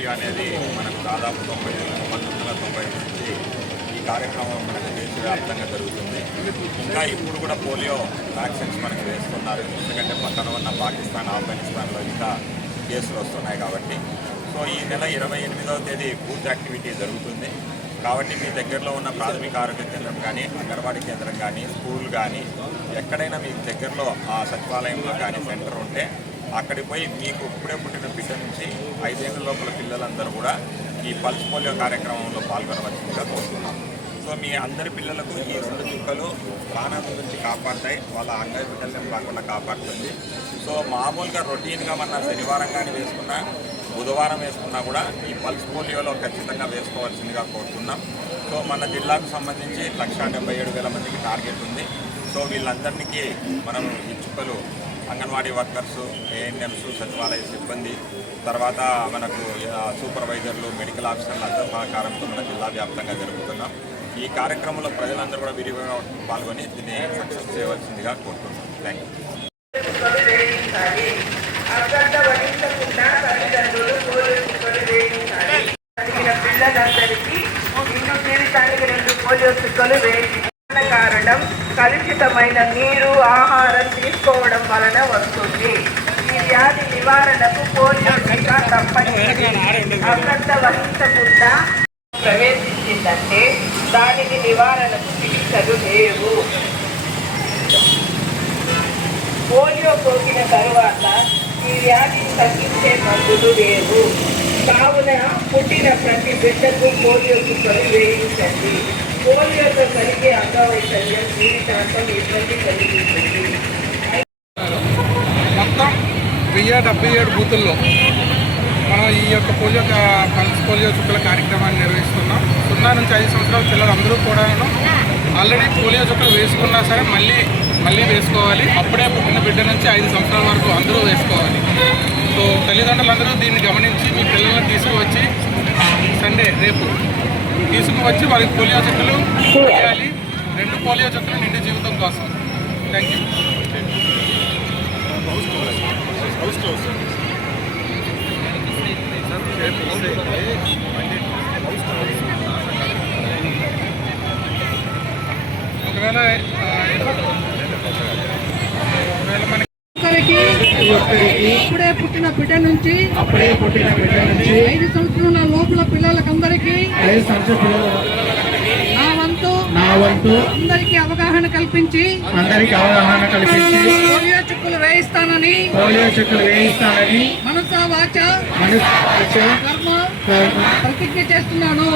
అనేది మనకు దాదాపు 1990 నుంచి ఈ కార్యక్రమం మనకు దేశవ్యాప్తంగా జరుగుతుంది. ఇంకా ఇప్పుడు కూడా పోలియో వ్యాక్సిన్స్ మనకు వేస్తున్నారు. ఎందుకంటే పక్కన ఉన్న పాకిస్తాన్, ఆఫ్ఘనిస్తాన్లో ఇంకా కేసులు వస్తున్నాయి కాబట్టి. సో ఈ నెల 28వ తేదీ బూత్ యాక్టివిటీ జరుగుతుంది. కాబట్టి మీ దగ్గరలో ఉన్న ప్రాథమిక ఆరోగ్య కేంద్రం కానీ, అంగన్వాడీ కేంద్రం కానీ, స్కూల్ కానీ, ఎక్కడైనా మీ దగ్గరలో ఆ సచివాలయంలో కానీ సెంటర్ ఉంటే అక్కడికి పోయి మీకు ఇప్పుడే పుట్టిన బిడ్డ నుంచి 5 ఏళ్ల లోపల పిల్లలందరూ కూడా ఈ పల్స్ పోలియో కార్యక్రమంలో పాల్గొనవలసిందిగా కోరుతున్నాం. సో మీ అందరి పిల్లలకు ఈ 2 చుక్కలు ప్రాణాల నుంచి కాపాడతాయి, వాళ్ళ అంగవైకల్యం రాకుండా కాపాడుతుంది. సో మామూలుగా రొటీన్గా మన శనివారం కానీ వేసుకున్నా, బుధవారం వేసుకున్నా కూడా ఈ పల్స్ పోలియోలో ఖచ్చితంగా వేసుకోవాల్సిందిగా కోరుతున్నాం. సో మన జిల్లాకు సంబంధించి 1,77,000 మందికి టార్గెట్ ఉంది. సో వీళ్ళందరికీ మనం ఈ చుక్కలు అంగన్వాడీ వర్కర్స్, ఏఎన్ఎంస్, సచివాలయ సిబ్బంది, తర్వాత మనకు సూపర్వైజర్లు, మెడికల్ ఆఫీసర్లు అందరి సహకారంతో మన జిల్లా వ్యాప్తంగా జరుగుతున్నాం. ఈ కార్యక్రమంలో ప్రజలందరూ కూడా విరివిగా పాల్గొని దీన్ని సక్సెస్ చేయవలసిందిగా కోరుతున్నాం. Thank you. కారణం కలుషితమైన నీరు, ఆహారం తీసుకోవడం వలన వస్తుంది. ఈ వ్యాధి నివారణకు పోలియో టీకా తప్పనిసరి. అశ్రద్ధ వహించకుండా ప్రవేశించిందంటే దానికి నివారణకు చికిత్సలు లేవు. పోలియో సోకిన తరువాత ఈ వ్యాధిని తగ్గించే మందులు లేవు. కావున పుట్టిన ప్రతి బిడ్డకు పోలియో చుక్కలు వేయించండి. పోలియోతో కలిగే అంగవైకల్యం జీవితాంతం ఇబ్బంది కలిగిస్తుంది. మొత్తం 1077 బూతుల్లో మనం ఈ యొక్క పోలియో పల్స్ పోలియో చుక్కల కార్యక్రమాన్ని నిర్వహిస్తున్నాం. 0 నుంచి 5 సంవత్సరాల పిల్లలందరూ కూడా ఆల్రెడీ పోలియో చుక్కలు వేసుకున్నా సరే మళ్ళీ వేసుకోవాలి. అప్పుడే పుట్టిన బిడ్డ నుంచి 5 సంవత్సరాల వరకు అందరూ వేసుకోవాలి. సో తల్లిదండ్రులందరూ దీన్ని గమనించి మీ పిల్లలను తీసుకువచ్చి సండే రేపు తీసుకువచ్చి వాళ్ళకి పోలియో చుక్కలు వేయాలి. 2 పోలియో చుక్కలు నిండు జీవితం కోసం. Thank you. ఒకవేళ మనకి ఇప్పుడే పుట్టిన బిడ్డ నుంచి 5 సంవత్సరాల లోపల పిల్లలకందరికీ నా వంతు అందరికీ అవగాహన కల్పించి పోలియో చుక్కలు వేయిస్తానని మనసా వాచ కర్మ ప్రతిజ్ఞ చేస్తున్నాను.